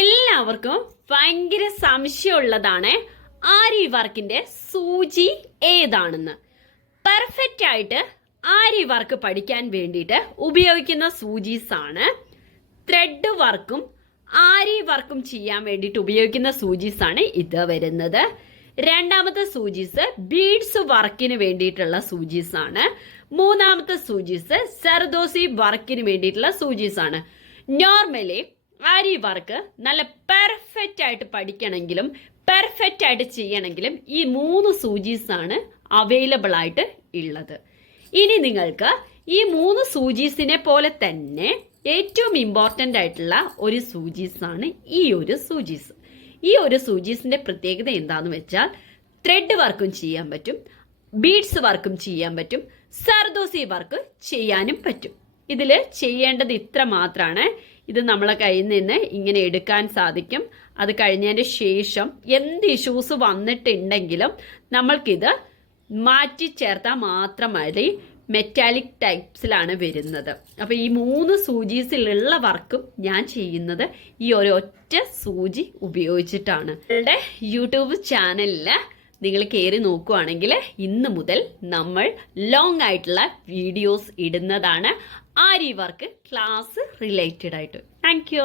എല്ലാവർക്കും ഭയങ്കര സംശയമുള്ളതാണ് ആരി വർക്കിന്റെ സൂചി ഏതാണെന്ന്. പെർഫെക്റ്റ് ആയിട്ട് ആരി വർക്ക് പഠിക്കാൻ വേണ്ടിയിട്ട് ഉപയോഗിക്കുന്ന സൂചീസ് ആണ്. ത്രെഡ് വർക്കും ആരി വർക്കും ചെയ്യാൻ വേണ്ടിയിട്ട് ഉപയോഗിക്കുന്ന സൂചീസ് ആണ് ഇത് വരുന്നത്. രണ്ടാമത്തെ സൂചീസ് ബീഡ്സ് വർക്കിന് വേണ്ടിയിട്ടുള്ള സൂചീസ് ആണ്. മൂന്നാമത്തെ സൂചീസ് സെർദോസി വർക്കിന് വേണ്ടിയിട്ടുള്ള സൂചീസ് ആണ്. നോർമലി ആരി വർക്ക് നല്ല പെർഫെക്റ്റ് ആയിട്ട് പഠിക്കണമെങ്കിലും പെർഫെക്റ്റ് ആയിട്ട് ചെയ്യണമെങ്കിലും ഈ മൂന്ന് സൂചീസ് ആണ് അവൈലബിൾ ആയിട്ട് ഉള്ളത്. ഇനി നിങ്ങൾക്ക് ഈ മൂന്ന് സൂചീസിനെ പോലെ തന്നെ ഏറ്റവും ഇമ്പോർട്ടന്റ് ആയിട്ടുള്ള ഒരു സൂചീസ് ആണ് ഈ ഒരു സൂചീസ് ഈ ഒരു സൂചീസിന്റെ പ്രത്യേകത എന്താന്ന് വെച്ചാൽ ത്രെഡ് വർക്കും ചെയ്യാൻ പറ്റും ബീഡ്സ് വർക്കും ചെയ്യാൻ പറ്റും സർദോസി വർക്ക് ചെയ്യാനും പറ്റും. ഇതിൽ ചെയ്യേണ്ടത് ഇത്ര മാത്രമാണ് ഇത് നമ്മളെ കയ്യിൽ നിന്ന് ഇങ്ങനെ എടുക്കാൻ സാധിക്കും. അത് കഴിഞ്ഞതിന് ശേഷം എന്ത് ഇഷ്യൂസ് വന്നിട്ടുണ്ടെങ്കിലും നമ്മൾക്കിത് മാറ്റി ചേർത്താൽ മാത്രം മതി മെറ്റാലിക് ടൈപ്സിലാണ് വരുന്നത്. അപ്പോൾ ഈ മൂന്ന് സൂചീസിലുള്ള വർക്കും ഞാൻ ചെയ്യുന്നത് ഈ ഒരൊറ്റ സൂചി ഉപയോഗിച്ചിട്ടാണ്. നിങ്ങളുടെ യൂട്യൂബ് ചാനലിൽ നിങ്ങൾ കയറി നോക്കുവാണെങ്കിൽ ഇന്ന് മുതൽ നമ്മൾ ലോങ് ആയിട്ടുള്ള വീഡിയോസ് ഇടുന്നതാണ് ആരി വർക്ക് ക്ലാസ് റിലേറ്റഡ് ആയിട്ട്. Thank you